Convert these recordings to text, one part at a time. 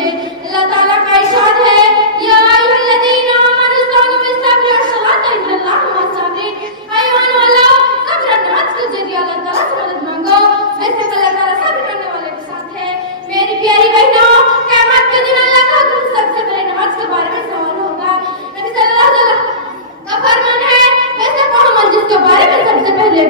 थे। अल्लाह ताला का इरशाद है, या अय्युहल्लज़ीना आमनू इस्तगीथू बिस्सब्रि वस्सलाति इन्नल्लाहा मअस-साबिरीन। ऐ ईमान वालों, सब्र और नमाज के जरिए अल्लाह ताला से मदद मांगो, वैसे अल्लाह ताला सब्र करने वाले के साथ है। मेरी प्यारी बहनों, क़यामत के दिन अल्लाह का हुक्म सबसे पहले नमाज के बारे में सवाल होगा। नबी सल्लल्लाहु अलैहि वसल्लम का फरमान है, वैसे वो अमल जिसके बारे में सबसे पहले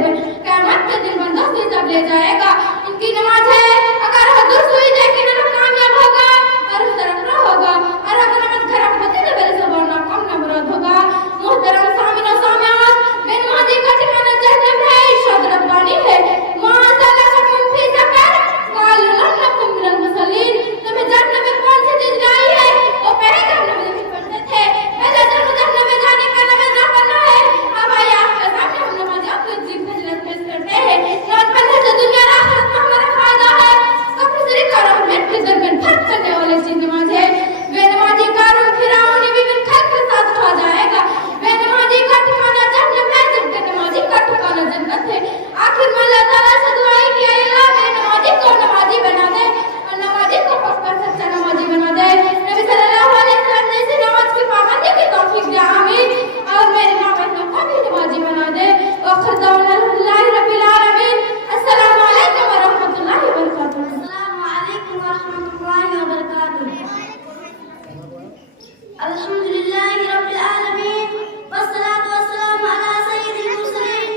क़यामत के दिन बंदों से हिसाब ले जाएगा, इनकी नमाज है। अगर वो दुरुस्त हुई यकीनन वो कामयाब होगा और उस तरफ न होगा, और अगर नमाज खराब होती तो मेरे से वो नाकाम नामुराद होगा। मुहतरम सामीन और सामियात, बेनमाजी का ठिकाना जहन्नम है, इरशाद रब्बानी है, मा सलककुम फी सक़र क़ालू लम नकु मिनल मुसल्लीन। तुम्हें जहन्नम में कौन सी चीज लाई है? वो पहले जहन्नम में नहीं पढ़ते थे, पहले जहन्नम में जाने का नमाज ना पढ़ना है। अब आइए आपके सामने हम नमाजियों को एक फजीलत पेश करते हैं। नमाज पढ़ने से दुनिया और आखिरत में हमारा फायदा है। कब्र से लेकर अहमियत के दरमियान फर्क करने वाली चीज नमाज है। बेनमाजी कारून फिरौन भी बिन खल्क के साथ उठा जाएगा। बेनमाजी का ठिकाना जहन्नम है, जबकि नमाजी का ठिकाना जन्नत है। आखिर में अल्लाह ताला से दुआ की, ऐ अल्लाह बेनमाजी को नमाजी बना दे और नमाजी को पक्का सच्चा नमाजी बना दे। नबी सल्लल्लाहु अलैहि वसल्लम ने इसी नमाज की पाबंदी की तौफीक दे, आमीन। और मेरे माँ बहनों को भी नमाजी बना दे। आखिर दावना अल्हम्दुलिल्लाहि रब्बिल आलमीन। अस्सलामु अलैकुम व रहमतुल्लाहि व बरकातुहू। अस्सलामु अलैकुम व रहमतुल्लाहि व बरकातुहू। अल्हम्दुलिल्लाहि रब्बिल आलमीन वस्सलातु वस्सलामु अला सय्यिदिल मुरसलीन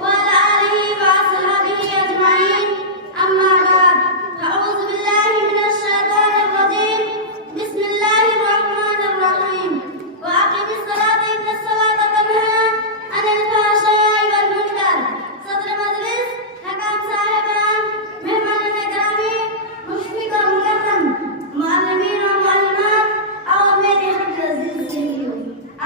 व अला आलिहि व अस्हाबिहि अजमाईन। अम्मा बाद, अऊज़ु बिल्लाहि मिनश शैतानिर रजीम। बिस्मिल्लाहिर रहमानिर रहीम। व अक़िमिस सलाता इन्नस सलाता तन्हा अनिल फ़हशाई वल मुनकर। सदर मजलिस, हकाम साहिबान, मेहमानान गिरामी, मुशफ़िक़ और मुकर्रम, मुअल्लिमीन और मुअल्लिमात और मेरे हमदर्द अज़ीज़ सहेलियों,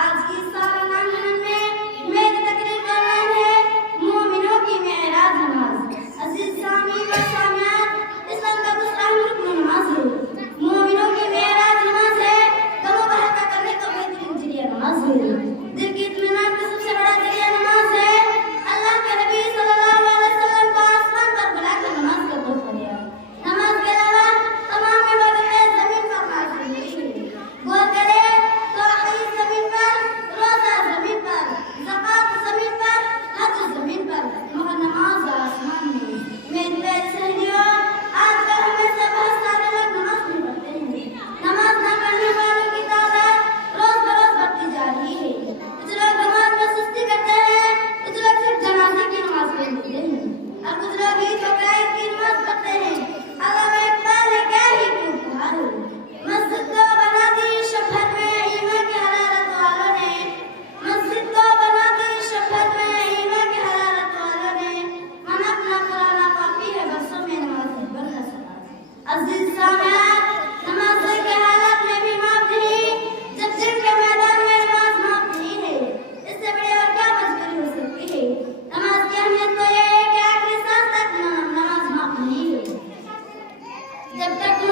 आज की इस सालाना महफिल में मेरी तकरीर का ऐलान है मोमिनों की मेराज नमाज। अज़ीज़ सामीन और सामियात, इस्लाम का दूसरा अहम रुकन नमाज है। मोमिनों की मेराज नमाज है, गमों को हल्का करने का बेहतरीन जरिया नमाज है। दिल की इत्मीनान का सबसे बड़ा जरिया नमाज है। अल्लाह के नबी सल्लल्लाहु अलैहि वसल्लम को आसमान पर बुलाकर नमाज का तोहफा दिया। नमाज के अलावा तमाम इबादतें जमीन पर हासिल हुई है। गौर करें तो हदीस जमीन पर, रोजा जमीन पर, ज़कात जमीन पर, हज जमीन पर, मगर नमाज आसमान में। मेरी प्यारी सहेलियों, आजकल हमें से बहुत सारे लोग नमाज नहीं पढ़ते हैं। नमाज न पढ़ने वालों की तादाद रोज बरोज बढ़ती जा रही है। कुछ लोग नमाज में सुस्ती करते हैं, कुछ लोग सिर्फ जनाजे की नमाज पढ़ लेते हैं, और कुछ लोग ईद बकरीद की नमाज पढ़ते हैं। अल्लाह इकबाल ने क्या ही खूब कहा है, मस्जिद को बना दी शफर में ईमान की हरारत वालों ने, मस्जिद को बना दी शफर में ईमान की हरारत वालों ने, मन अपना पुराना पापी है, बरसों में नमाज नहीं पढ़ न सका। अज़ीज़ सामियात, नमाज के हालात में भी माफ नहीं, जब जिन के मैदान में नमाज माफ नहीं है, इससे बड़ी और क्या मजबूरी हो सकती है। नमाज की अहमियत तो ये है कि आखिरी सांस तक नमाज माफ नहीं है। जब तक